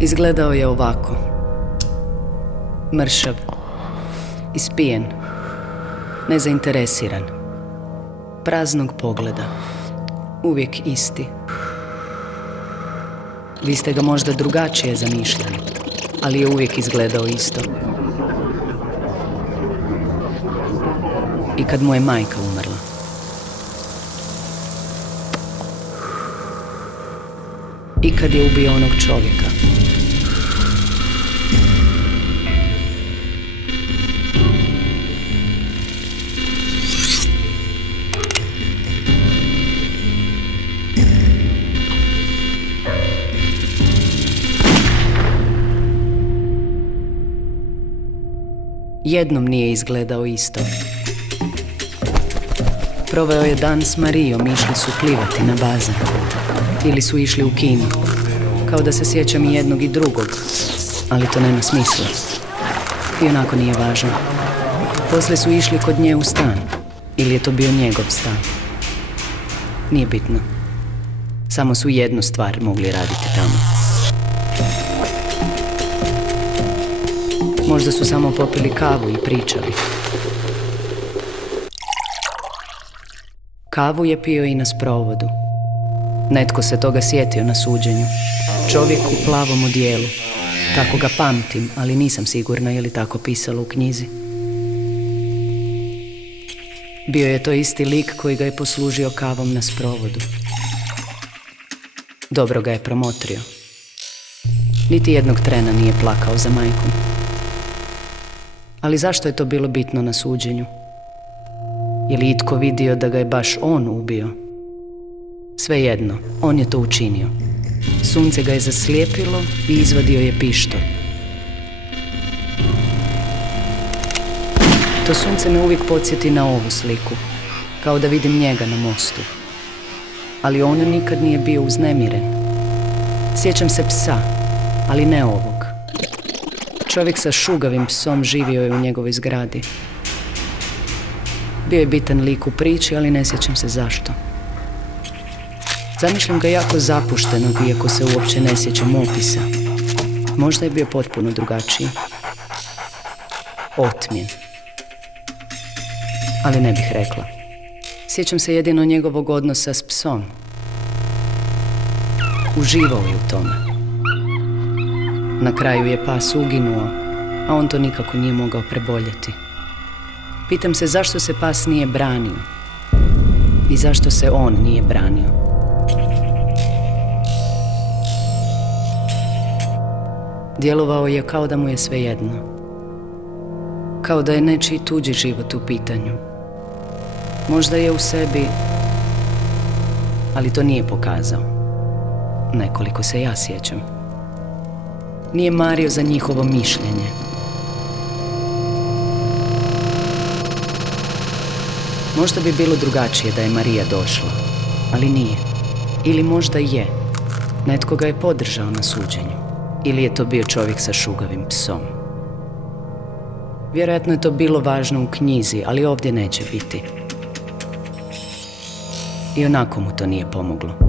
Izgledao je ovako. Mršav, ispijen, nezainteresiran, praznog pogleda, uvijek isti. Vi ste ga možda drugačije zamišljali, ali je uvijek izgledao isto. I kad mu je majka umrla. I kad je ubio onog čovjeka. Jednom nije izgledao isto. Proveo je dan s Marijom, išli su plivati na bazen. Ili su išli u kino. Kao da se sjećam i jednog i drugog. Ali to nema smisla. I onako nije važno. Poslije su išli kod nje u stan. Ili je to bio njegov stan. Nije bitno. Samo su jednu stvar mogli raditi tamo. Možda su samo popili kavu i pričali. Kavu je pio i na sprovodu. Netko se toga sjetio na suđenju. Čovjek u plavom odijelu. Tako ga pamtim, ali nisam sigurna je li tako pisalo u knjizi. Bio je to isti lik koji ga je poslužio kavom na sprovodu. Dobro ga je promotrio. Niti jednog trena nije plakao za majkom. Ali zašto je to bilo bitno na suđenju? Je li itko vidio da ga je baš on ubio? Svejedno, on je to učinio. Sunce ga je zaslijepilo i izvadio je pištolj. To sunce me uvijek podsjeti na ovu sliku, kao da vidim njega na mostu. Ali on nikad nije bio uznemiren. Sjećam se psa, ali ne ovog. Čovjek sa šugavim psom živio je u njegovoj zgradi. Bio je bitan lik u priči, ali ne sjećam se zašto. Zamišljam ga jako zapuštenog, iako se uopće ne sjećam opisa. Možda je bio potpuno drugačiji. Otmjen. Ali ne bih rekla. Sjećam se jedino njegovog odnosa s psom. Uživao je u tome. Na kraju je pas uginuo, a on to nikako nije mogao preboljeti. Pitam se zašto se pas nije branio i zašto se on nije branio. Djelovao je kao da mu je svejedno. Kao da je nečiji tuđi život u pitanju. Možda je u sebi, ali to nije pokazao. Nekoliko se ja sjećam. Nije mario za njihovo mišljenje. Možda bi bilo drugačije da je Marija došla, ali nije. Ili možda je. Netko ga je podržao na suđenju. Ili je to bio čovjek sa šugavim psom. Vjerojatno je to bilo važno u knjizi, ali ovdje neće biti. I onako mu to nije pomoglo.